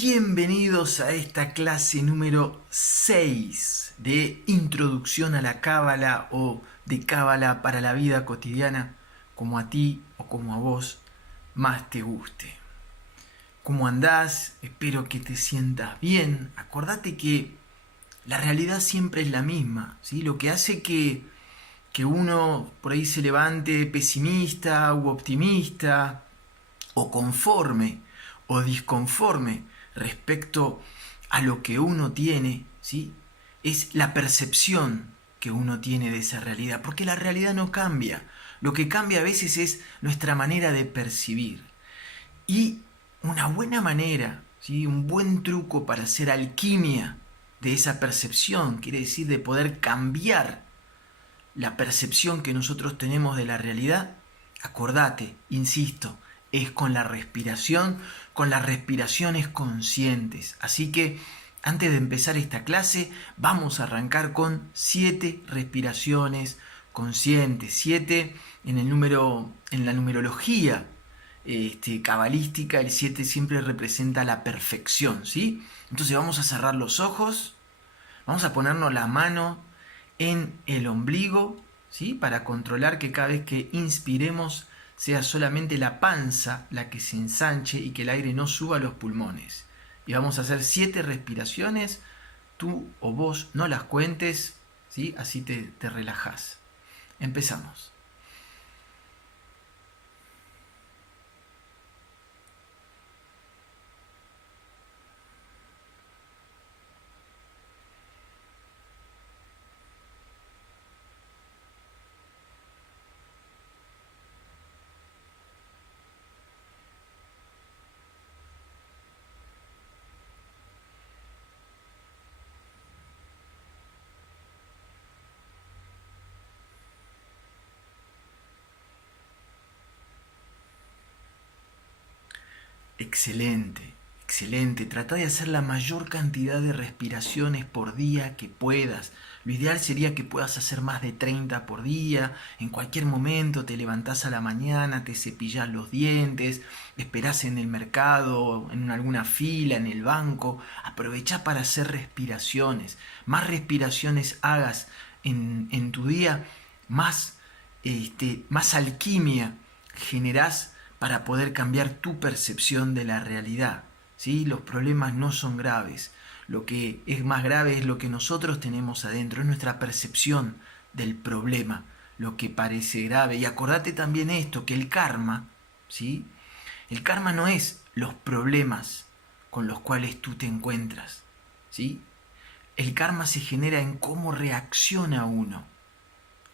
Bienvenidos a esta clase número 6 de Introducción a la Cábala o de Cábala para la vida cotidiana, como a ti o como a vos más te guste. ¿Cómo andás? Espero que te sientas bien. Acordate que la realidad siempre es la misma, ¿sí? Lo que hace que uno por ahí se levante pesimista u optimista o conforme o disconforme respecto a lo que uno tiene, ¿sí? Es la percepción que uno tiene de esa realidad, porque la realidad no cambia. Lo que cambia a veces es nuestra manera de percibir. Y una buena manera, ¿sí? Un buen truco para hacer alquimia de esa percepción, quiere decir de poder cambiar la percepción que nosotros tenemos de la realidad, acordate, insisto, es con la respiración, con las respiraciones conscientes. Así que antes de empezar esta clase, vamos a arrancar con 7 respiraciones conscientes. 7 en la numerología cabalística, el 7 siempre representa la perfección, ¿sí? Entonces vamos a cerrar los ojos, vamos a ponernos la mano en el ombligo, ¿sí? Para controlar que cada vez que inspiremos sea solamente la panza la que se ensanche y que el aire no suba a los pulmones. Y vamos a hacer 7 respiraciones, tú o vos no las cuentes, ¿sí? Así te relajás. Empezamos. Excelente, excelente. Trata de hacer la mayor cantidad de respiraciones por día que puedas. Lo ideal sería que puedas hacer más de 30 por día. En cualquier momento te levantás a la mañana, te cepillás los dientes, esperás en el mercado, en alguna fila, en el banco. Aprovechá para hacer respiraciones. Más respiraciones hagas en tu día, más alquimia generás para poder cambiar tu percepción de la realidad, ¿sí? Los problemas no son graves. Lo que es más grave es lo que nosotros tenemos adentro, es nuestra percepción del problema, lo que parece grave. Y acordate también esto, que el karma, ¿sí? El karma no es los problemas con los cuales tú te encuentras, ¿sí? El karma se genera en cómo reacciona uno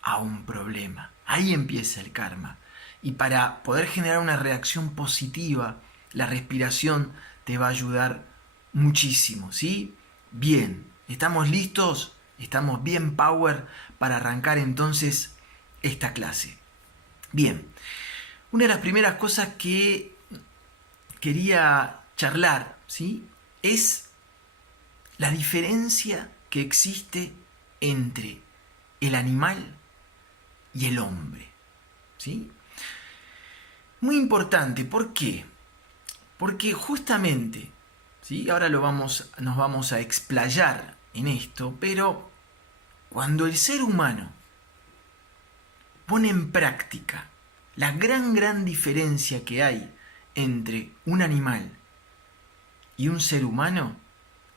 a un problema. Ahí empieza el karma. Y para poder generar una reacción positiva, la respiración te va a ayudar muchísimo, ¿sí? Bien, ¿estamos listos? ¿Estamos bien power para arrancar entonces esta clase? Bien, una de las primeras cosas que quería charlar, ¿sí? Es la diferencia que existe entre el animal y el hombre, ¿sí? Muy importante, ¿por qué? Porque justamente, ¿sí? Ahora nos vamos a explayar en esto, pero cuando el ser humano pone en práctica la gran diferencia que hay entre un animal y un ser humano,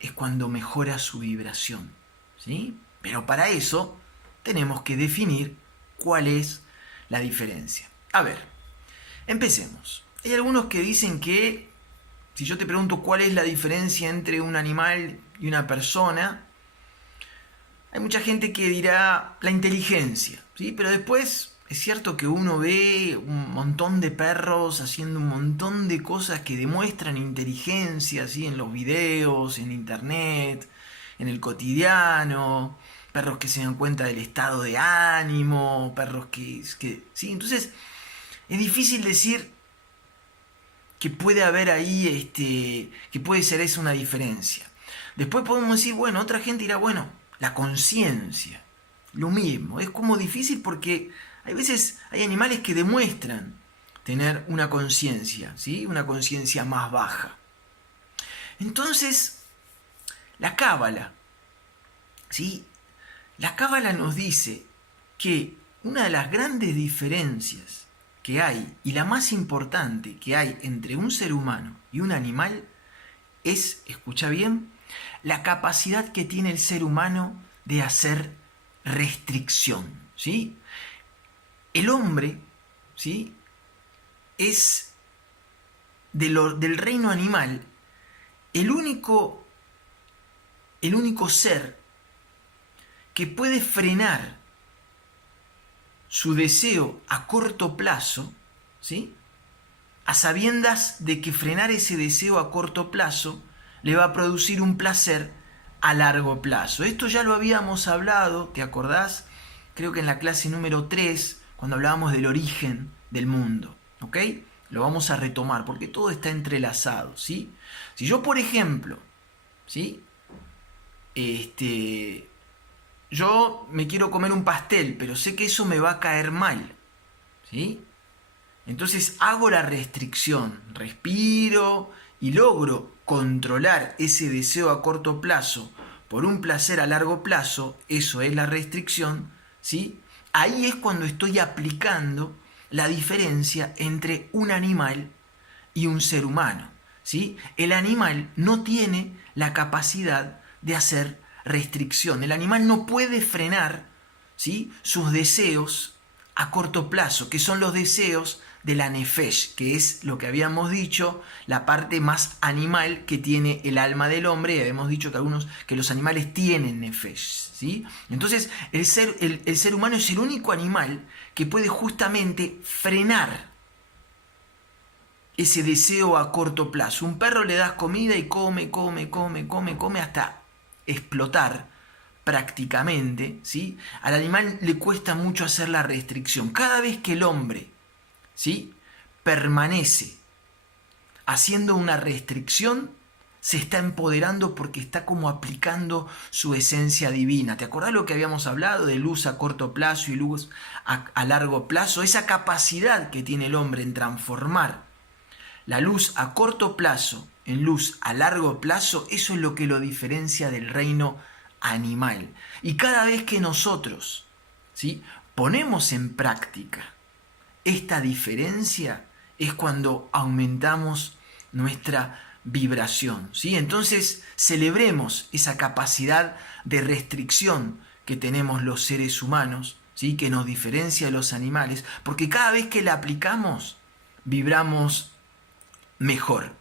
es cuando mejora su vibración, ¿sí? Pero para eso tenemos que definir cuál es la diferencia. A ver, empecemos. Hay algunos que dicen que, si yo te pregunto cuál es la diferencia entre un animal y una persona, hay mucha gente que dirá la inteligencia, ¿sí? Pero después es cierto que uno ve un montón de perros haciendo un montón de cosas que demuestran inteligencia, ¿sí? En los videos, en internet, en el cotidiano, perros que se dan cuenta del estado de ánimo, perros que ¿sí? Entonces es difícil decir que puede haber ahí, que puede ser esa una diferencia. Después podemos decir, bueno, otra gente dirá, bueno, la conciencia, lo mismo. Es como difícil porque hay veces hay animales que demuestran tener una conciencia, ¿sí? Una conciencia más baja. Entonces, la Cábala, ¿sí? La Cábala nos dice que una de las grandes diferencias que hay, y la más importante que hay entre un ser humano y un animal, es, escucha bien, la capacidad que tiene el ser humano de hacer restricción, ¿sí? El hombre, ¿sí?, es del reino animal el único ser que puede frenar su deseo a corto plazo, ¿sí?, a sabiendas de que frenar ese deseo a corto plazo le va a producir un placer a largo plazo. Esto ya lo habíamos hablado, ¿te acordás? Creo que en la clase número 3, cuando hablábamos del origen del mundo, ¿ok? Lo vamos a retomar porque todo está entrelazado, ¿sí? Si yo, por ejemplo, ¿sí?, yo me quiero comer un pastel, pero sé que eso me va a caer mal, ¿sí? Entonces hago la restricción, respiro y logro controlar ese deseo a corto plazo por un placer a largo plazo, eso es la restricción, ¿sí? Ahí es cuando estoy aplicando la diferencia entre un animal y un ser humano, ¿sí? El animal no tiene la capacidad de hacer restricción, el animal no puede frenar, ¿sí?, sus deseos a corto plazo, que son los deseos de la nefesh, que es lo que habíamos dicho, la parte más animal que tiene el alma del hombre, y habíamos dicho que los animales tienen nefesh, ¿sí? Entonces el ser humano es el único animal que puede justamente frenar ese deseo a corto plazo. Un perro le das comida y come hasta explotar prácticamente, ¿sí? Al animal le cuesta mucho hacer la restricción. Cada vez que el hombre, ¿sí?, permanece haciendo una restricción, se está empoderando porque está como aplicando su esencia divina. ¿Te acordás lo que habíamos hablado de luz a corto plazo y luz a largo plazo? Esa capacidad que tiene el hombre en transformar la luz a corto plazo en luz a largo plazo, eso es lo que lo diferencia del reino animal. Y cada vez que nosotros, ¿sí?, ponemos en práctica esta diferencia, es cuando aumentamos nuestra vibración, ¿sí? Entonces celebremos esa capacidad de restricción que tenemos los seres humanos, ¿sí?, que nos diferencia de los animales, porque cada vez que la aplicamos, vibramos mejor.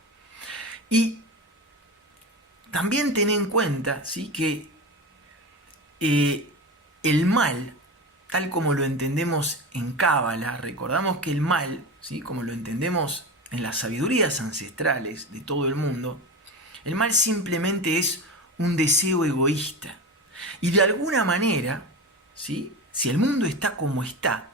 Y también ten en cuenta, ¿sí?, que el mal, tal como lo entendemos en Cábala, recordamos que el mal, ¿sí?, como lo entendemos en las sabidurías ancestrales de todo el mundo, el mal simplemente es un deseo egoísta. Y de alguna manera, ¿sí?, si el mundo está como está,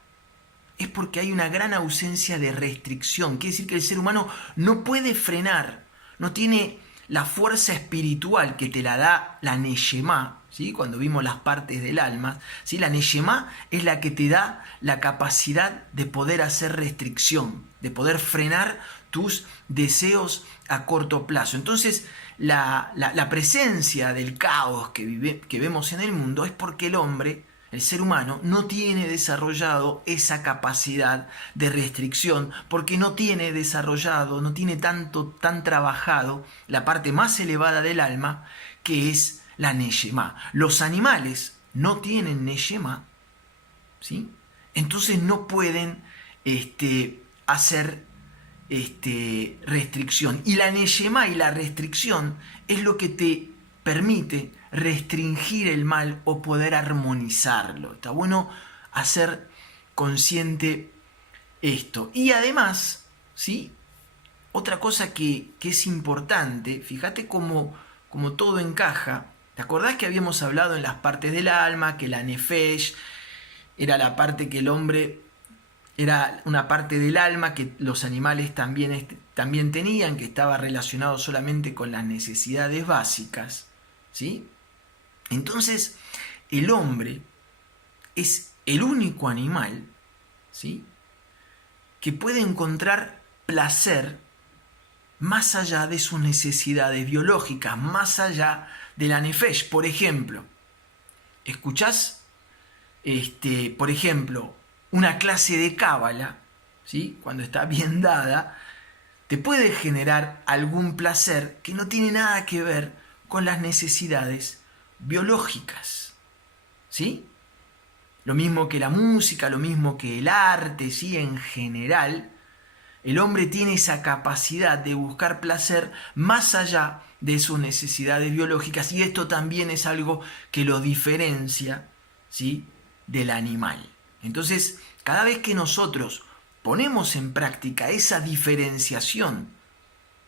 es porque hay una gran ausencia de restricción. Quiere decir que el ser humano no puede frenar, no tiene la fuerza espiritual que te la da la Neshemá, ¿sí?, cuando vimos las partes del alma, ¿sí?, la Neshemá es la que te da la capacidad de poder hacer restricción, de poder frenar tus deseos a corto plazo. Entonces, la presencia del caos que vemos en el mundo es porque el hombre, el ser humano, no tiene desarrollado esa capacidad de restricción, porque no tiene desarrollado, no tiene tan trabajado la parte más elevada del alma, que es la Neshemá. Los animales no tienen Neshemá, ¿sí?, entonces no pueden hacer restricción. Y la Neshemá y la restricción es lo que te permite restringir el mal o poder armonizarlo. Está bueno hacer consciente esto. Y además, ¿sí?, otra cosa que es importante, fíjate cómo todo encaja. ¿Te acordás que habíamos hablado en las partes del alma, que la nefesh era la parte que el hombre, era una parte del alma que los animales también tenían, que estaba relacionado solamente con las necesidades básicas, ¿sí? Entonces, el hombre es el único animal, ¿sí?, que puede encontrar placer más allá de sus necesidades biológicas, más allá de la nefesh. Por ejemplo, ¿escuchás? Por ejemplo, una clase de cábala, ¿sí? Cuando está bien dada, te puede generar algún placer que no tiene nada que ver con las necesidades biológicas, ¿sí? Lo mismo que la música, lo mismo que el arte, ¿sí? En general, el hombre tiene esa capacidad de buscar placer más allá de sus necesidades biológicas, y esto también es algo que lo diferencia, ¿sí? Del animal. Entonces, cada vez que nosotros ponemos en práctica esa diferenciación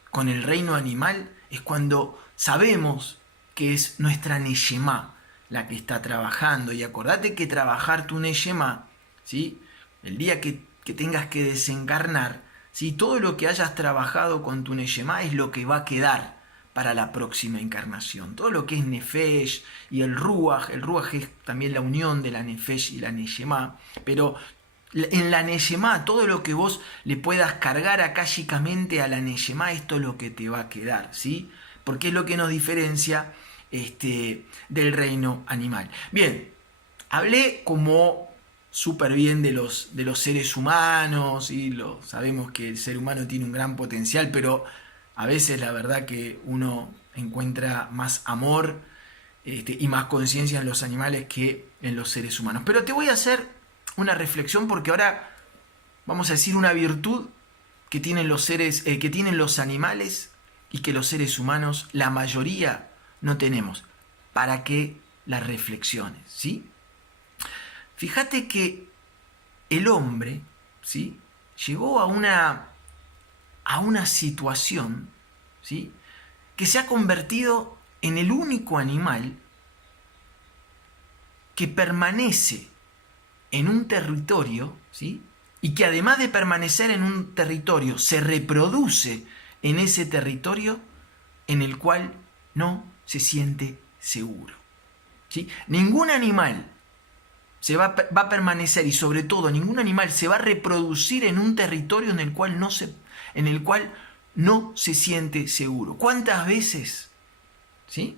con el reino animal, es cuando sabemos que es nuestra Neshama la que está trabajando. Y acordate que trabajar tu Neshama, ¿sí? El día que tengas que desencarnar, ¿sí? Todo lo que hayas trabajado con tu Neshama es lo que va a quedar para la próxima encarnación. Todo lo que es Nefesh y el Ruach es también la unión de la Nefesh y la Neshama, pero en la Neshama, todo lo que vos le puedas cargar akáshicamente a la Neshama, esto es lo que te va a quedar, ¿sí? Porque es lo que nos diferencia del reino animal. Bien, hablé como súper bien de los seres humanos, y sabemos que el ser humano tiene un gran potencial, pero a veces la verdad que uno encuentra más amor y más conciencia en los animales que en los seres humanos. Pero te voy a hacer una reflexión, porque ahora vamos a decir una virtud que tienen los que tienen los animales y que los seres humanos, la mayoría, no tenemos, para que la reflexiones, ¿sí? Fíjate que el hombre, ¿sí? Llegó a una situación, ¿sí? Que se ha convertido en el único animal que permanece en un territorio, ¿sí? Y que además de permanecer en un territorio, se reproduce en ese territorio en el cual no se siente seguro, ¿sí? Ningún animal va a permanecer, y sobre todo ningún animal se va a reproducir en un territorio en el cual no se siente seguro. ¿Cuántas veces, ¿sí?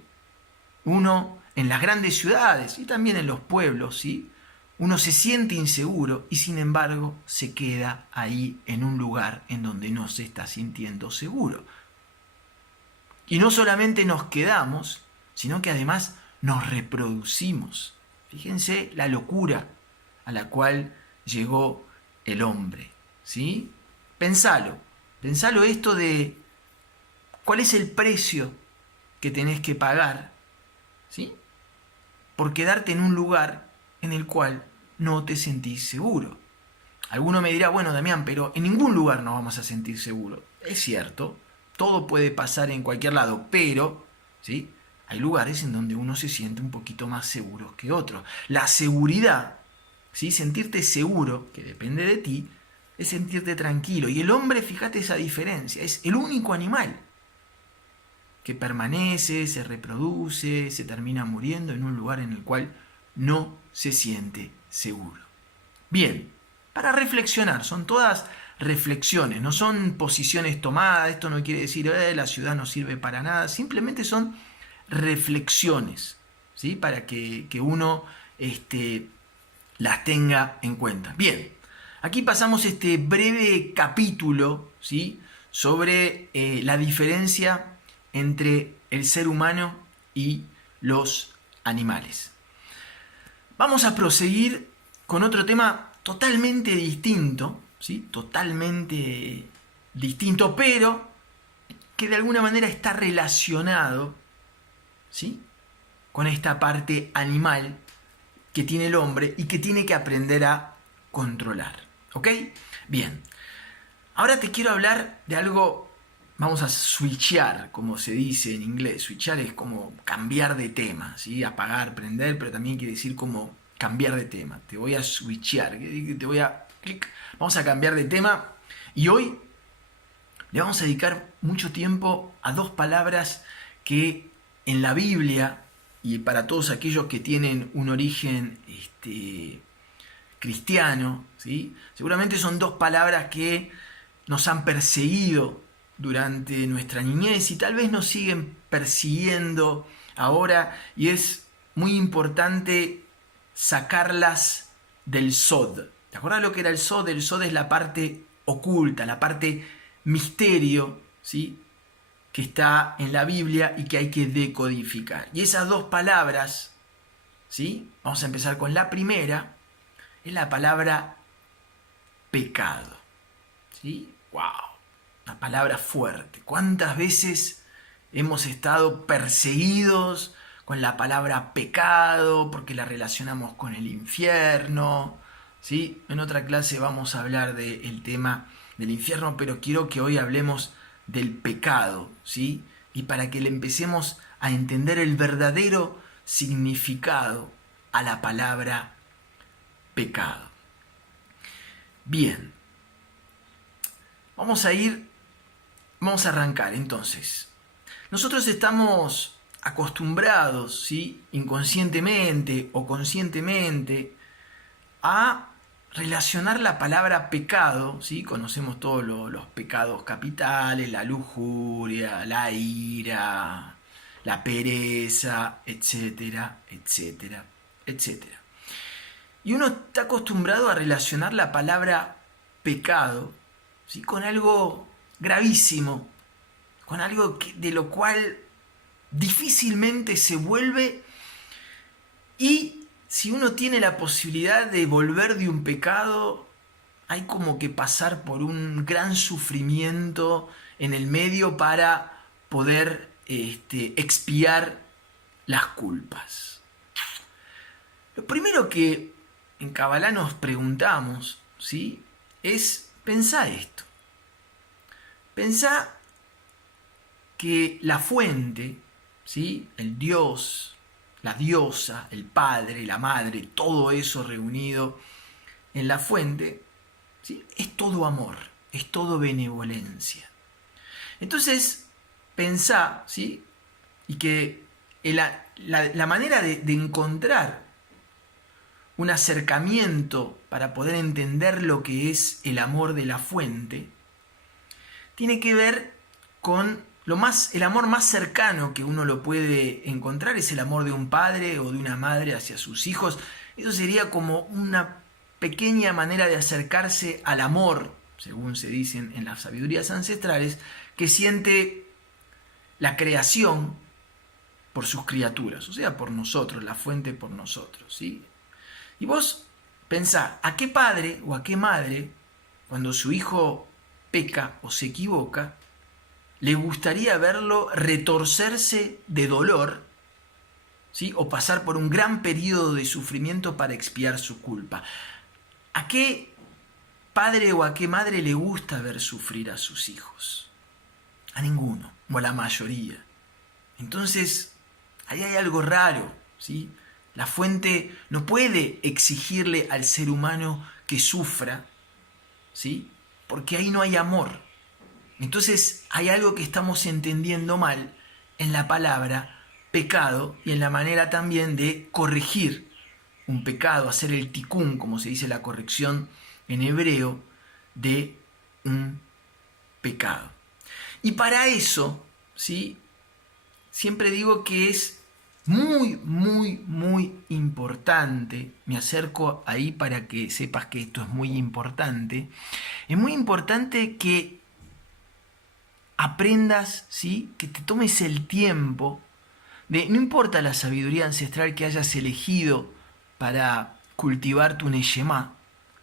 Uno en las grandes ciudades y también en los pueblos, ¿sí? Uno se siente inseguro y sin embargo se queda ahí en un lugar en donde no se está sintiendo seguro. Y no solamente nos quedamos, sino que además nos reproducimos. Fíjense la locura a la cual llegó el hombre, ¿sí? Pensalo esto de cuál es el precio que tenés que pagar, ¿sí? Por quedarte en un lugar en el cual no te sentís seguro. Alguno me dirá, bueno, Damián, pero en ningún lugar nos vamos a sentir seguros. Es cierto, todo puede pasar en cualquier lado, pero, ¿sí? Hay lugares en donde uno se siente un poquito más seguro que otros. La seguridad, ¿sí? Sentirte seguro, que depende de ti, es sentirte tranquilo. Y el hombre, fíjate esa diferencia, es el único animal que permanece, se reproduce, se termina muriendo en un lugar en el cual no se siente seguro. Bien, para reflexionar, son todas reflexiones, no son posiciones tomadas. Esto no quiere decir la ciudad no sirve para nada, simplemente son reflexiones, ¿sí? Para que uno las tenga en cuenta. Bien, aquí pasamos este breve capítulo, ¿sí? Sobre la diferencia entre el ser humano y los animales. Vamos a proseguir con otro tema totalmente distinto, ¿sí? Totalmente distinto, pero que de alguna manera está relacionado, ¿sí? Con esta parte animal que tiene el hombre y que tiene que aprender a controlar. ¿Ok? Bien. Ahora te quiero hablar de algo, vamos a switchear, como se dice en inglés. Switchear es como cambiar de tema, ¿sí? Apagar, prender, pero también quiere decir como cambiar de tema. Te voy a switchear, vamos a cambiar de tema, y hoy le vamos a dedicar mucho tiempo a dos palabras que en la Biblia, y para todos aquellos que tienen un origen cristiano, ¿sí? Seguramente son dos palabras que nos han perseguido durante nuestra niñez y tal vez nos siguen persiguiendo ahora, y es muy importante sacarlas del sod. ¿Te acuerdas lo que era el sod? El sod es la parte oculta, la parte misterio, ¿sí?, que está en la Biblia y que hay que decodificar. Y esas dos palabras, ¿sí?, vamos a empezar con la primera, es la palabra pecado. ¿Sí? ¡Wow! Una palabra fuerte. ¿Cuántas veces hemos estado perseguidos con la palabra pecado porque la relacionamos con el infierno? ¿Sí? En otra clase vamos a hablar del tema del infierno, pero quiero que hoy hablemos del pecado, ¿sí? Y para que le empecemos a entender el verdadero significado a la palabra pecado. Bien, vamos a arrancar entonces. Nosotros estamos acostumbrados, ¿sí?, inconscientemente o conscientemente, a relacionar la palabra pecado, ¿sí? Conocemos todos los pecados capitales, la lujuria, la ira, la pereza, etcétera, etcétera, etcétera. Y uno está acostumbrado a relacionar la palabra pecado, ¿sí?, con algo gravísimo, con algo de lo cual difícilmente se vuelve, y si uno tiene la posibilidad de volver de un pecado, hay como que pasar por un gran sufrimiento en el medio para poder expiar las culpas. Lo primero que en Kabbalah nos preguntamos, ¿sí?, es pensar esto. Pensá que la fuente, ¿sí?, el Dios, la diosa, el padre, la madre, todo eso reunido en la fuente, ¿sí?, es todo amor, es todo benevolencia. Entonces, pensá, ¿sí?, y que la manera de encontrar un acercamiento para poder entender lo que es el amor de la fuente tiene que ver con el amor más cercano que uno lo puede encontrar, es el amor de un padre o de una madre hacia sus hijos. Eso sería como una pequeña manera de acercarse al amor, según se dicen en las sabidurías ancestrales, que siente la creación por sus criaturas, o sea, por nosotros, la fuente por nosotros, ¿sí? Y vos pensá, ¿a qué padre o a qué madre, cuando su hijo peca o se equivoca, le gustaría verlo retorcerse de dolor, ¿sí?, o pasar por un gran periodo de sufrimiento para expiar su culpa? ¿A qué padre o a qué madre le gusta ver sufrir a sus hijos? A ninguno, o a la mayoría. Entonces, ahí hay algo raro, ¿sí? La fuente no puede exigirle al ser humano que sufra, ¿sí?, porque ahí no hay amor. Entonces hay algo que estamos entendiendo mal en la palabra pecado y en la manera también de corregir un pecado, hacer el tikkun, como se dice la corrección en hebreo, de un pecado. Y para eso, ¿sí?, siempre digo que es muy, muy, muy importante, me acerco ahí para que sepas que esto es muy importante que aprendas, ¿sí?, que te tomes el tiempo no importa la sabiduría ancestral que hayas elegido para cultivar tu neshama,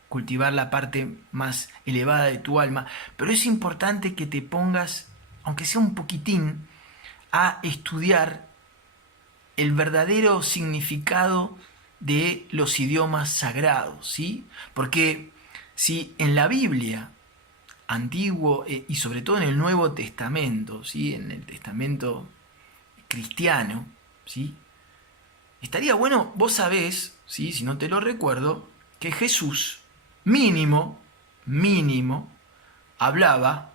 cultivar la parte más elevada de tu alma, pero es importante que te pongas, aunque sea un poquitín, a estudiar el verdadero significado de los idiomas sagrados, ¿sí? Porque si en la Biblia Antiguo y sobre todo en el Nuevo Testamento, ¿sí?, en el Testamento cristiano, ¿sí?, estaría bueno, vos sabés, ¿sí?, si no te lo recuerdo, que Jesús mínimo hablaba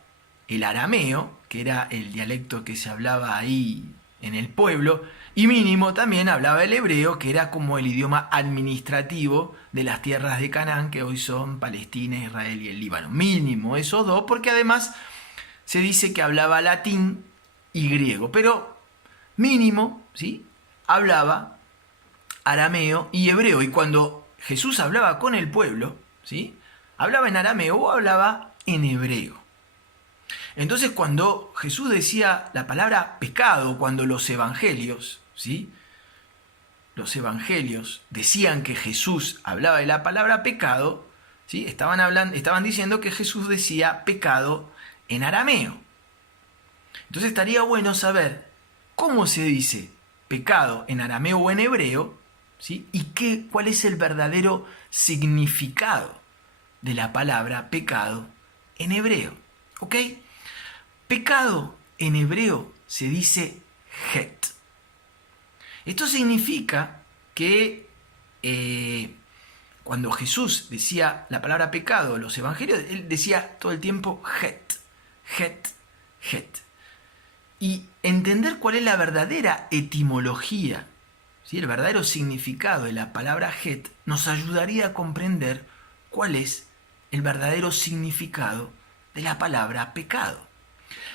el arameo, que era el dialecto que se hablaba ahí en el pueblo, y mínimo también hablaba el hebreo, que era como el idioma administrativo de las tierras de Canaán, que hoy son Palestina, Israel y el Líbano. Mínimo esos dos, porque además se dice que hablaba latín y griego, pero mínimo, ¿sí?, hablaba arameo y hebreo. Y cuando Jesús hablaba con el pueblo, ¿sí?, hablaba en arameo o hablaba en hebreo. Entonces, cuando Jesús decía la palabra pecado, cuando los evangelios, ¿sí?, los evangelios decían que Jesús hablaba de la palabra pecado, ¿sí?, estaban diciendo que Jesús decía pecado en arameo. Entonces estaría bueno saber cómo se dice pecado en arameo o en hebreo, ¿sí?, y cuál es el verdadero significado de la palabra pecado en hebreo. ¿Ok? Pecado en hebreo se dice het. Esto significa que cuando Jesús decía la palabra pecado en los evangelios, él decía todo el tiempo het, het, het. Y entender cuál es la verdadera etimología, ¿sí?, el verdadero significado de la palabra het, nos ayudaría a comprender cuál es el verdadero significado de la palabra pecado.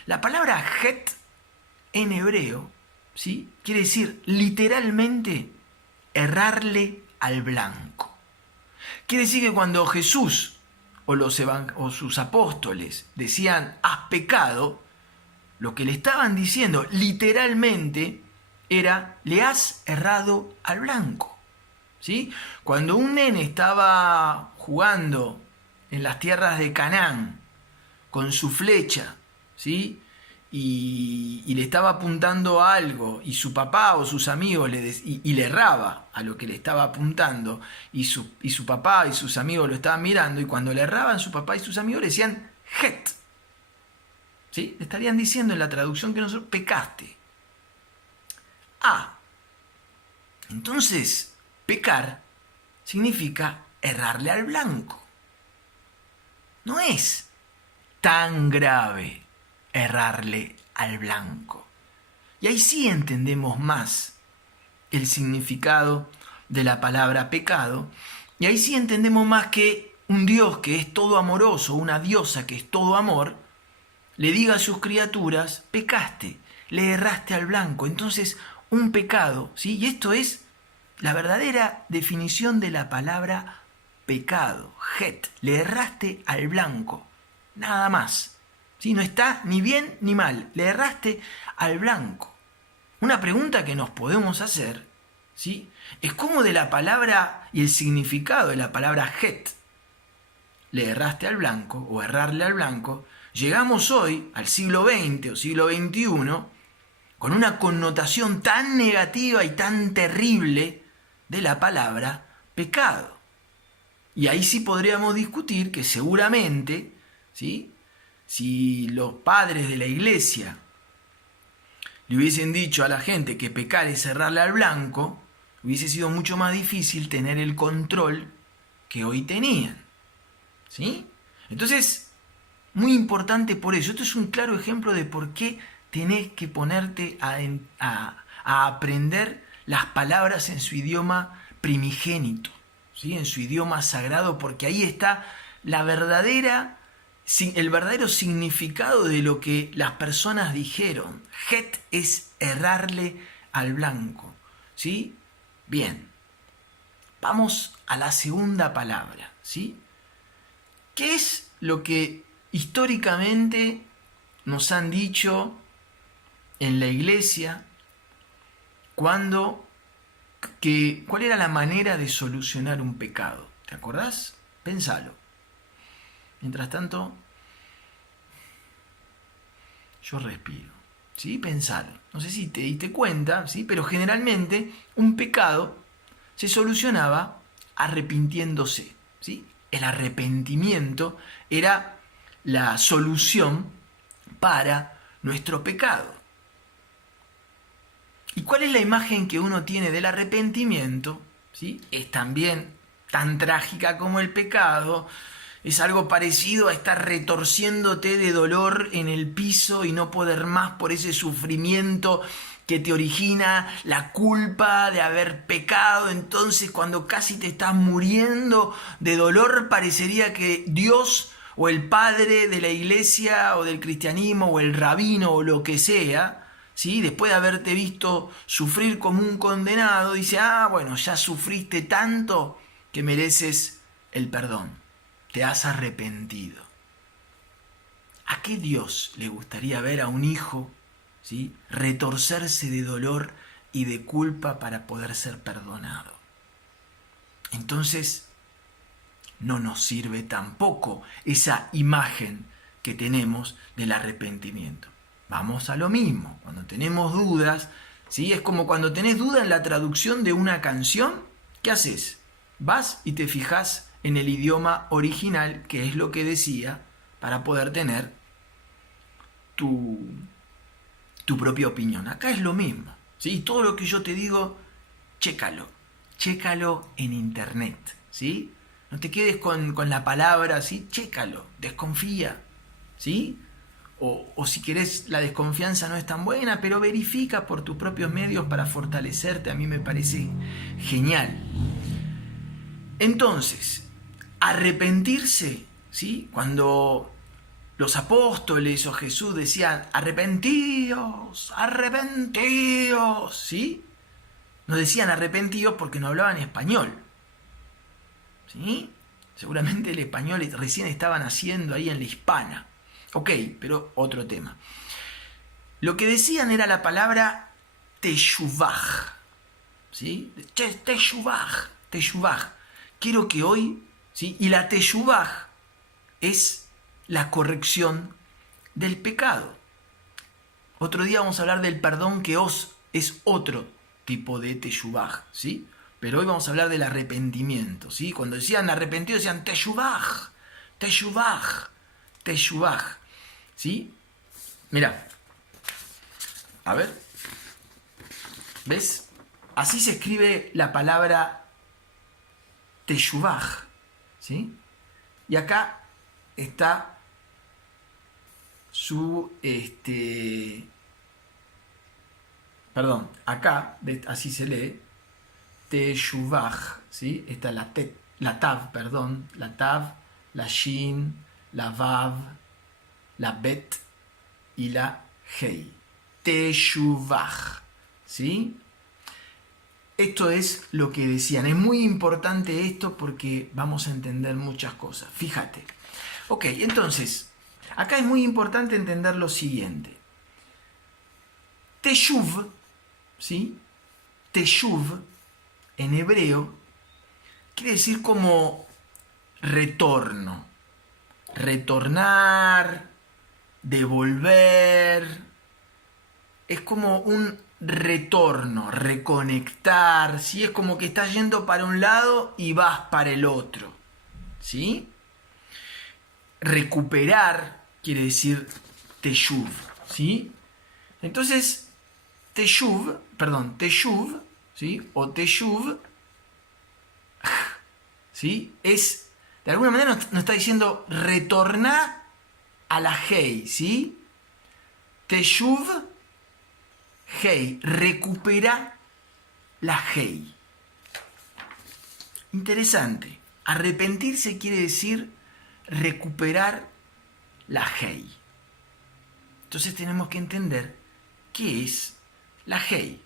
La palabra het en hebreo, ¿sí?, quiere decir literalmente errarle al blanco. Quiere decir que cuando Jesús o sus apóstoles decían has pecado, lo que le estaban diciendo literalmente era le has errado al blanco. ¿Sí? Cuando un nene estaba jugando en las tierras de Canaán con su flecha, ¿sí?, y le estaba apuntando a algo, y su papá o sus amigos le erraba a lo que le estaba apuntando, y su papá y sus amigos lo estaban mirando, y cuando le erraban su papá y sus amigos le decían het. ¿Sí? Le estarían diciendo en la traducción que nosotros pecaste. Entonces, pecar significa errarle al blanco. No es tan grave errarle al blanco. Y ahí sí entendemos más el significado de la palabra pecado, y ahí sí entendemos más que un Dios que es todo amoroso, una diosa que es todo amor, le diga a sus criaturas, pecaste, le erraste al blanco. Entonces, un pecado, ¿sí? Y esto es la verdadera definición de la palabra pecado, het, le erraste al blanco, nada más. ¿Sí? No está ni bien ni mal, le erraste al blanco. Una pregunta que nos podemos hacer, ¿sí?, es cómo de la palabra y el significado de la palabra het, le erraste al blanco o errarle al blanco, llegamos hoy al siglo XX o siglo XXI con una connotación tan negativa y tan terrible de la palabra pecado. Y ahí sí podríamos discutir que seguramente, ¿sí?, si los padres de la iglesia le hubiesen dicho a la gente que pecar es errarle al blanco, hubiese sido mucho más difícil tener el control que hoy tenían. ¿Sí? Entonces, muy importante por eso. Esto es un claro ejemplo de por qué tenés que ponerte a aprender las palabras en su idioma primigénito, ¿sí?, en su idioma sagrado, porque ahí está el verdadero significado de lo que las personas dijeron. Het es errarle al blanco. ¿Sí? Bien. Vamos a la segunda palabra. ¿Sí? ¿Qué es lo que históricamente nos han dicho en la iglesia cuál era la manera de solucionar un pecado? ¿Te acordás? Pensalo. Mientras tanto, yo respiro. ¿Sí? Pensalo. No sé si te diste cuenta, ¿sí?, pero generalmente un pecado se solucionaba arrepintiéndose. ¿Sí? El arrepentimiento era la solución para nuestro pecado. ¿Y cuál es la imagen que uno tiene del arrepentimiento? ¿Sí? Es también tan trágica como el pecado. Es algo parecido a estar retorciéndote de dolor en el piso y no poder más por ese sufrimiento que te origina la culpa de haber pecado. Entonces, cuando casi te estás muriendo de dolor, parecería que Dios o el padre de la iglesia o del cristianismo o el rabino o lo que sea, ¿sí? Después de haberte visto sufrir como un condenado, dice, bueno, ya sufriste tanto que mereces el perdón, te has arrepentido. ¿A qué Dios le gustaría ver a un hijo, ¿sí?, retorcerse de dolor y de culpa para poder ser perdonado? Entonces, no nos sirve tampoco esa imagen que tenemos del arrepentimiento. Vamos a lo mismo, cuando tenemos dudas, ¿sí? Es como cuando tenés duda en la traducción de una canción, ¿qué haces? Vas y te fijas en el idioma original, que es lo que decía, para poder tener tu propia opinión. Acá es lo mismo, ¿sí? Todo lo que yo te digo, chécalo en internet, ¿sí? No te quedes con la palabra, ¿sí? Chécalo, desconfía, ¿sí? O si querés, la desconfianza no es tan buena, pero verifica por tus propios medios para fortalecerte. A mí me parece genial. Entonces, arrepentirse, ¿sí? Cuando los apóstoles o Jesús decían, arrepentíos, arrepentíos, ¿sí? No decían arrepentíos porque no hablaban español, ¿sí? Seguramente el español recién estaban haciendo ahí en la hispana. Ok, pero otro tema. Lo que decían era la palabra teshuvah, ¿sí? Teshuvah. Quiero que hoy, ¿sí? Y la teshuvah es la corrección del pecado. Otro día vamos a hablar del perdón, que es otro tipo de teshuvah, ¿sí? Pero hoy vamos a hablar del arrepentimiento, ¿sí? Cuando decían arrepentido decían teshuvah, ¿sí? Mira, a ver, ¿ves? Así se escribe la palabra teshuvah, ¿sí? Y acá está su, perdón, acá, así se lee, teshuvah, ¿sí? Está la tav, perdón, la tav, la shin, la vav, la bet y la hei. Teshuvah, ¿sí? Esto es lo que decían. Es muy importante esto porque vamos a entender muchas cosas. Fíjate. Ok, entonces, acá es muy importante entender lo siguiente. Teshuv, ¿sí? Teshuv, en hebreo, quiere decir como retorno. Retornar, devolver. Es como un retorno, reconectar, ¿sí? Es como que estás yendo para un lado y vas para el otro, ¿sí? Recuperar quiere decir teshuv, ¿sí? Entonces, teshuv, ¿sí? O teshuv, ¿sí? Es, de alguna manera nos está diciendo retornar a la hei, ¿sí? Teshuv, hei, recupera la hei. Interesante. Arrepentirse quiere decir recuperar la hei. Entonces tenemos que entender qué es la hei.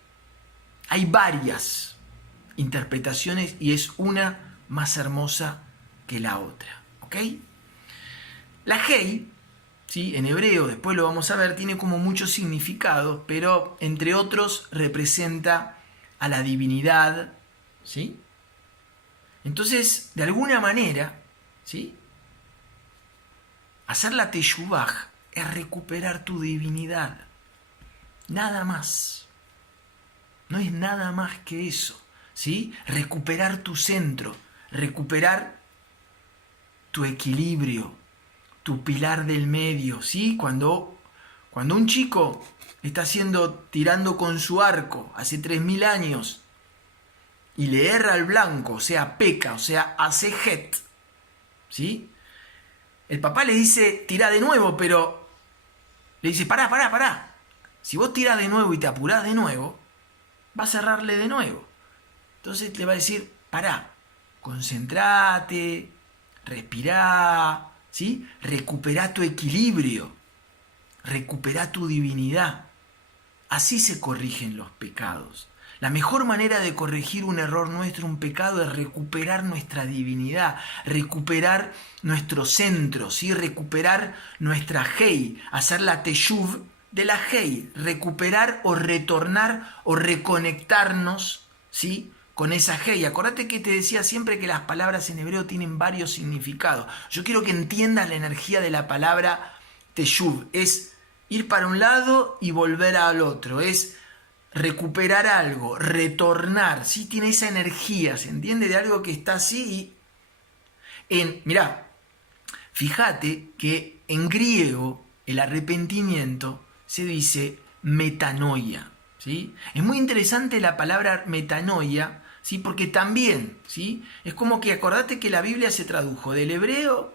Hay varias interpretaciones y es una más hermosa que la otra, ¿ok? La hei, ¿sí?, en hebreo, después lo vamos a ver, tiene como muchos significados, pero entre otros representa a la divinidad, ¿sí? Entonces, de alguna manera, ¿sí?, hacer la teshuvah es recuperar tu divinidad. Nada más. No es nada más que eso, ¿sí? Recuperar tu centro, recuperar tu equilibrio, tu pilar del medio, ¿sí? Cuando un chico está tirando con su arco hace 3000 años y le erra al blanco, o sea, peca, o sea, hace het, ¿sí? El papá le dice, tirá de nuevo, pero le dice, pará. Si vos tirás de nuevo y te apurás de nuevo, va a cerrarle de nuevo. Entonces le va a decir, pará, concentrate, respirá, ¿sí? Recupera tu equilibrio, recupera tu divinidad. Así se corrigen los pecados. La mejor manera de corregir un error nuestro, un pecado, es recuperar nuestra divinidad, recuperar nuestro centro, ¿sí? Recuperar nuestra Hei, hacer la teshuv de la Hei, recuperar o retornar o reconectarnos, ¿sí? Con esa Hei. Acordate que te decía siempre que las palabras en hebreo tienen varios significados. Yo quiero que entiendas la energía de la palabra teshuv. Es ir para un lado y volver al otro. Es recuperar algo, retornar, ¿sí? Tiene esa energía, ¿se entiende? De algo que está así mirá, fíjate que en griego el arrepentimiento se dice metanoia, ¿sí? Es muy interesante la palabra metanoia, ¿sí? Porque también, ¿sí? Es como que acordate que la Biblia se tradujo del hebreo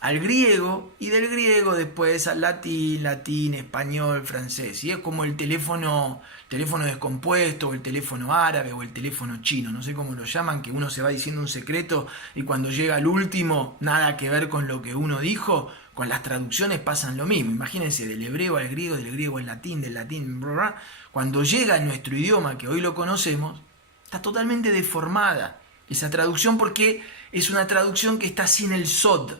al griego y del griego después al latín, español, francés. Y es como el teléfono descompuesto, o el teléfono árabe, o el teléfono chino, no sé cómo lo llaman, que uno se va diciendo un secreto y cuando llega al último, nada que ver con lo que uno dijo. Con las traducciones pasan lo mismo. Imagínense, del hebreo al griego, del griego al latín, del latín, bla, bla. Cuando llega a nuestro idioma, que hoy lo conocemos, está totalmente deformada esa traducción, porque es una traducción que está sin el sod,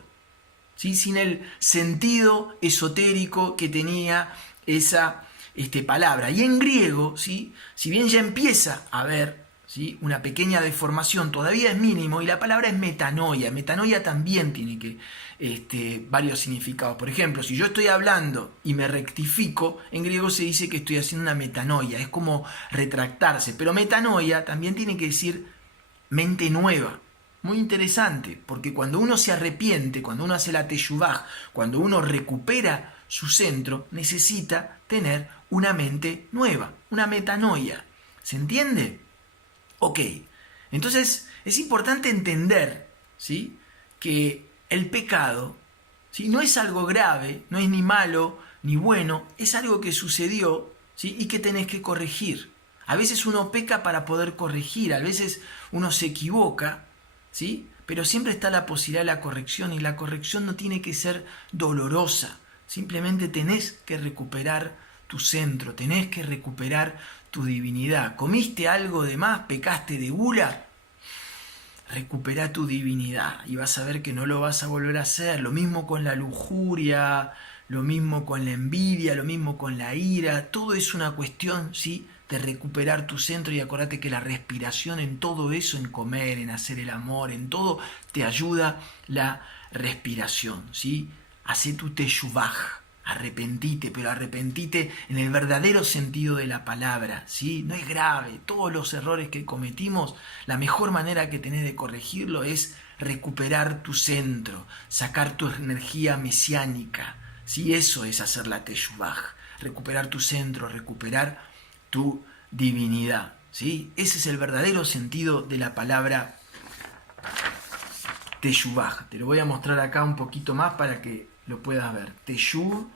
¿sí? Sin el sentido esotérico que tenía esa palabra. Y en griego, ¿sí? Si bien ya empieza a haber, ¿sí? Una pequeña deformación, todavía es mínimo, y la palabra es metanoia. Metanoia también tiene varios significados. Por ejemplo, si yo estoy hablando y me rectifico, en griego se dice que estoy haciendo una metanoia, es como retractarse. Pero metanoia también tiene que decir mente nueva. Muy interesante, porque cuando uno se arrepiente, cuando uno hace la teshuvah, cuando uno recupera su centro, necesita tener una mente nueva, una metanoia. ¿Se entiende? Ok, entonces es importante entender, ¿sí? Que el pecado, ¿sí? No es algo grave, no es ni malo ni bueno, es algo que sucedió, ¿sí? Y que tenés que corregir. A veces uno peca para poder corregir, a veces uno se equivoca, ¿sí? Pero siempre está la posibilidad de la corrección, y la corrección no tiene que ser dolorosa. Simplemente tenés que recuperar tu centro, tenés que recuperar tu divinidad. ¿Comiste algo de más? ¿Pecaste de gula? Recupera tu divinidad y vas a ver que no lo vas a volver a hacer. Lo mismo con la lujuria, lo mismo con la envidia, lo mismo con la ira. Todo es una cuestión, ¿sí?, de recuperar tu centro. Y acordate que la respiración, en todo eso, en comer, en hacer el amor, en todo, te ayuda la respiración, ¿sí? Hacé tu teshuvah, arrepentite, pero arrepentite en el verdadero sentido de la palabra, ¿sí? No es grave. Todos los errores que cometimos, la mejor manera que tenés de corregirlo es recuperar tu centro, sacar tu energía mesiánica, ¿sí? Eso es hacer la teshuvah, recuperar tu centro, recuperar tu divinidad, ¿sí? Ese es el verdadero sentido de la palabra teshuvah. Te lo voy a mostrar acá un poquito más para que lo puedas ver. Teshuvah.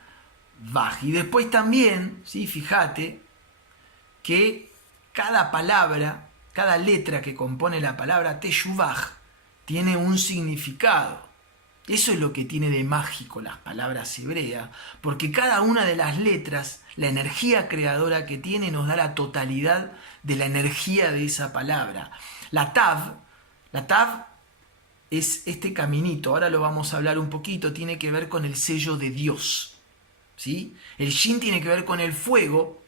Y después también, ¿sí?, fíjate que cada palabra, cada letra que compone la palabra teshuvah tiene un significado. Eso es lo que tiene de mágico las palabras hebreas, porque cada una de las letras, la energía creadora que tiene, nos da la totalidad de la energía de esa palabra. La tav es este caminito, ahora lo vamos a hablar un poquito, tiene que ver con el sello de Dios, ¿sí? El shin tiene que ver con el fuego,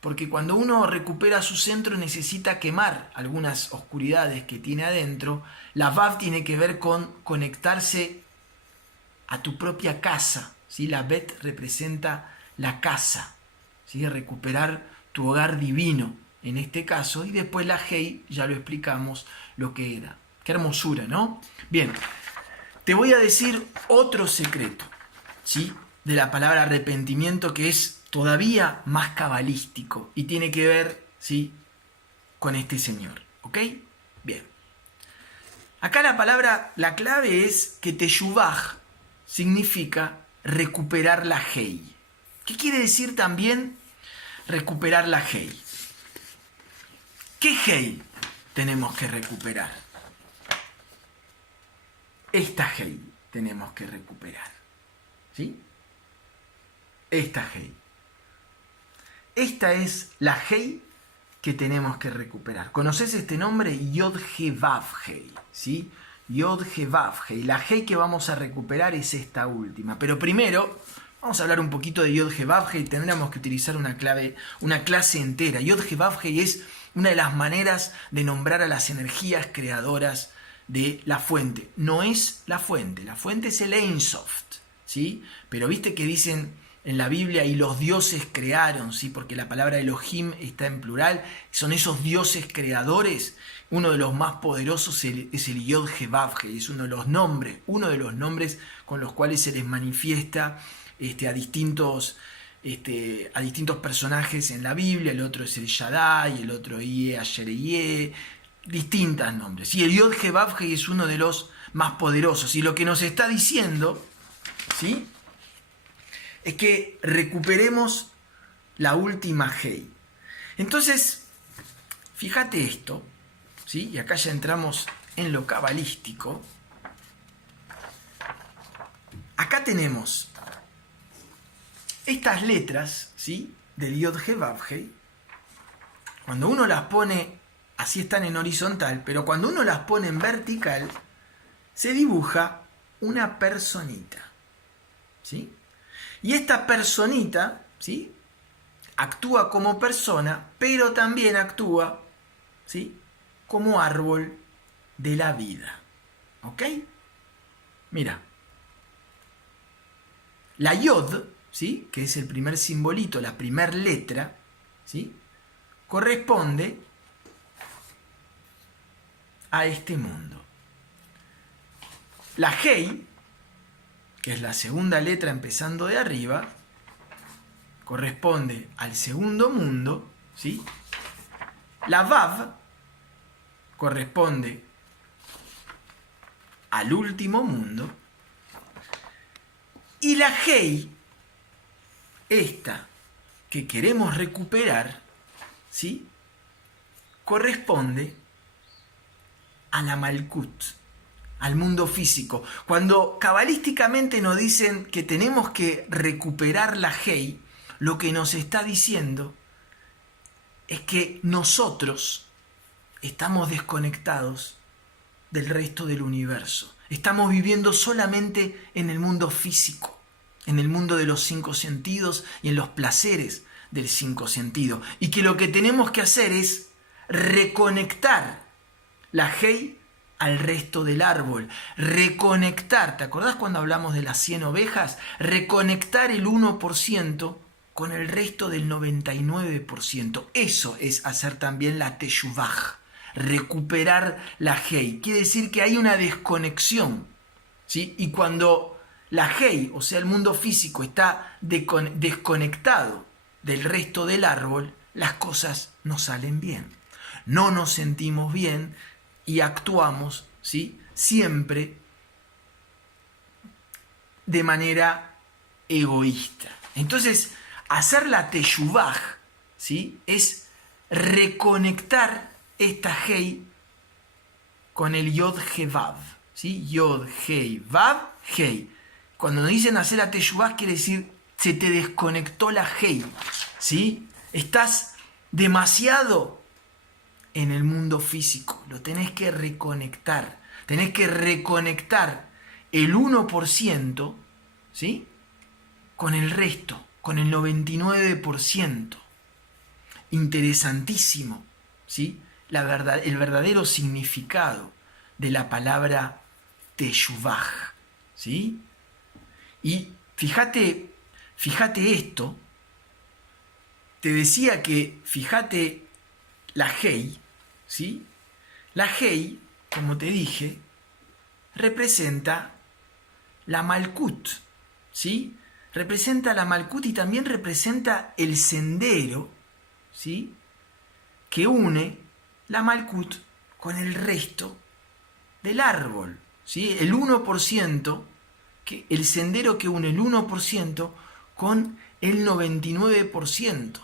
porque cuando uno recupera su centro necesita quemar algunas oscuridades que tiene adentro. La vav tiene que ver con conectarse a tu propia casa, ¿sí? La bet representa la casa, ¿sí? Recuperar tu hogar divino en este caso, y después la hei, ya lo explicamos lo que era. Qué hermosura, ¿no? Bien, te voy a decir otro secreto, ¿sí?, de la palabra arrepentimiento, que es todavía más cabalístico y tiene que ver, ¿sí?, con este señor, ¿ok? Bien. Acá la clave es que teshuvah significa recuperar la hei. ¿Qué quiere decir también recuperar la hei? ¿Qué hei tenemos que recuperar? Esta hei tenemos que recuperar. ¿Sí? Esta Hei. Esta es la Hei que tenemos que recuperar. ¿Conoces este nombre? Yod-He-Vav-Hei. ¿Sí? Yod-He-Vav-Hei. La Hei que vamos a recuperar es esta última. Pero primero, vamos a hablar un poquito de Yod-He-Vav-Hei. Tendríamos que utilizar una clase entera. Yod-He-Vav-Hei es una de las maneras de nombrar a las energías creadoras de la fuente. No es la fuente es el Ein Sof, ¿sí? Pero viste que dicen en la Biblia, y los dioses crearon, ¿sí? Porque la palabra Elohim está en plural, son esos dioses creadores. Uno de los más poderosos es el Yod-He-Vav-Hei, es uno de los nombres con los cuales se les manifiesta a distintos personajes en la Biblia. El otro es el Shaddai, el otro Ie Asher Ie, distintos nombres. Y el Yod-He-Vav-Hei es uno de los más poderosos. Y lo que nos está diciendo, ¿sí?, es que recuperemos la última Hei. Entonces, fíjate esto, ¿sí? Y acá ya entramos en lo cabalístico. Acá tenemos estas letras, ¿sí?, del Yod-He-Vav-Hei. Cuando uno las pone, así están en horizontal, pero cuando uno las pone en vertical, se dibuja una personita, ¿sí? Y esta personita, ¿sí?, actúa como persona, pero también actúa, ¿sí?, como árbol de la vida. ¿Ok? Mira. La Yod, ¿sí?, que es el primer simbolito, la primera letra, ¿sí?, corresponde a este mundo. La Hei, que es la segunda letra empezando de arriba, corresponde al segundo mundo, ¿sí? La Vav corresponde al último mundo. Y la Hei, esta que queremos recuperar, ¿sí?, corresponde a la Malkut, al mundo físico. Cuando cabalísticamente nos dicen que tenemos que recuperar la Hei, lo que nos está diciendo es que nosotros estamos desconectados del resto del universo. Estamos viviendo solamente en el mundo físico, en el mundo de los 5 sentidos y en los placeres del 5 sentidos. Y que lo que tenemos que hacer es reconectar la Hei al resto del árbol. Reconectar, ¿te acordás cuando hablamos de las 100 ovejas? Reconectar el 1% con el resto del 99%. Eso es hacer también la Teshuvah, recuperar la Hei. Quiere decir que hay una desconexión, ¿sí? Y cuando la Hei, o sea el mundo físico, está desconectado del resto del árbol, las cosas no salen bien. No nos sentimos bien y actuamos, ¿sí?, siempre de manera egoísta. Entonces, hacer la Teshuvah, ¿sí?, es reconectar esta Hei con el Yod-He-Vav, ¿sí? Yod-He-Vav-Hei. Cuando nos dicen hacer la Teshuvah, quiere decir se te desconectó la Hei, ¿sí? Estás demasiado en el mundo físico, lo tenés que reconectar. Tenés que reconectar el 1%, ¿sí?, con el resto, con el 99%. Interesantísimo, ¿sí?, el verdadero significado de la palabra Teshuvah, ¿sí? Y fíjate esto, te decía que, fíjate la Hei, ¿sí? La Hei, como te dije, representa la Malkut, ¿sí? Representa la Malkut y también representa el sendero, ¿sí?, que une la Malkut con el resto del árbol, ¿sí? El 1%, el sendero que une el 1% con el 99%,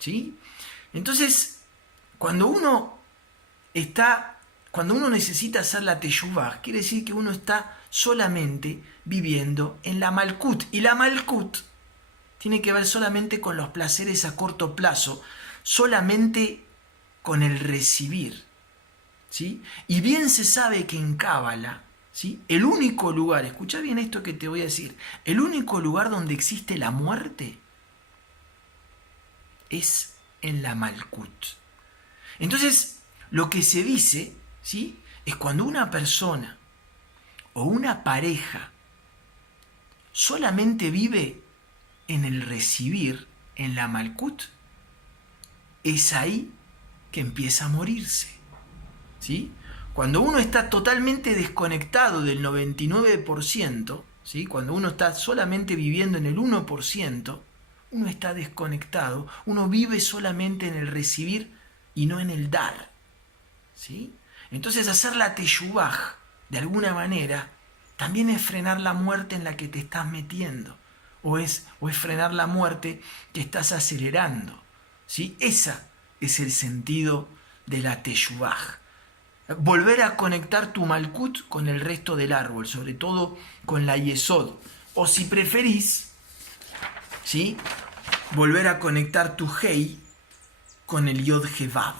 ¿sí? Entonces, cuando uno está Cuando uno necesita hacer la teshuvah, quiere decir que uno está solamente viviendo en la malkut. Y la malkut tiene que ver solamente con los placeres a corto plazo, solamente con el recibir. ¿Sí? Y bien se sabe que en Cábala, ¿sí?, el único lugar, escucha bien esto que te voy a decir, el único lugar donde existe la muerte es en la malkut. Entonces, lo que se dice, ¿sí?, es cuando una persona o una pareja solamente vive en el recibir, en la malkut, es ahí que empieza a morirse. ¿Sí? Cuando uno está totalmente desconectado del 99%, ¿sí?, cuando uno está solamente viviendo en el 1%, uno está desconectado, uno vive solamente en el recibir y no en el dar. ¿Sí? Entonces hacer la teshuvah, de alguna manera, también es frenar la muerte en la que te estás metiendo, o es frenar la muerte que estás acelerando. ¿Sí? Ese es el sentido de la teshuvah. Volver a conectar tu malkut con el resto del árbol, sobre todo con la yesod. O si preferís, ¿sí?, volver a conectar tu hei con el yod hevav.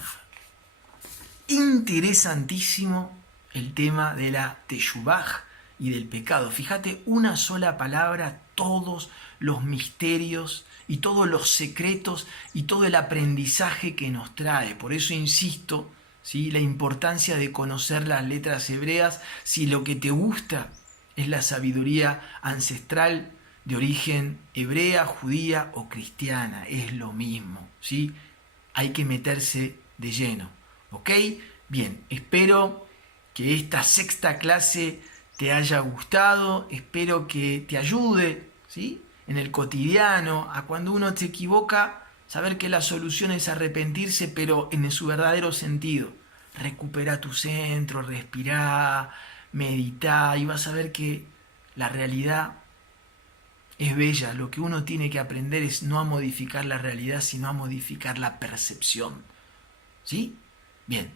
Interesantísimo el tema de la teshuvah y del pecado. Fíjate, una sola palabra, todos los misterios y todos los secretos y todo el aprendizaje que nos trae. Por eso insisto, ¿sí?, la importancia de conocer las letras hebreas. Si lo que te gusta es la sabiduría ancestral de origen hebrea, judía o cristiana, es lo mismo, ¿sí? Hay que meterse de lleno, ¿ok? Bien, espero que esta sexta clase te haya gustado, espero que te ayude, ¿sí?, en el cotidiano, a cuando uno se equivoca, saber que la solución es arrepentirse, pero en su verdadero sentido. Recupera tu centro, respirá, meditá y vas a ver que la realidad es bella. Lo que uno tiene que aprender es no a modificar la realidad, sino a modificar la percepción. ¿Sí? Bien.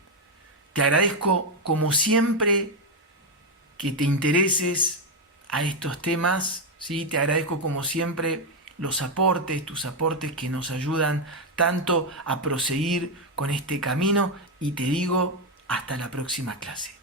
Te agradezco como siempre que te intereses a estos temas, ¿sí? Te agradezco como siempre los aportes, tus aportes que nos ayudan tanto a proseguir con este camino y te digo hasta la próxima clase.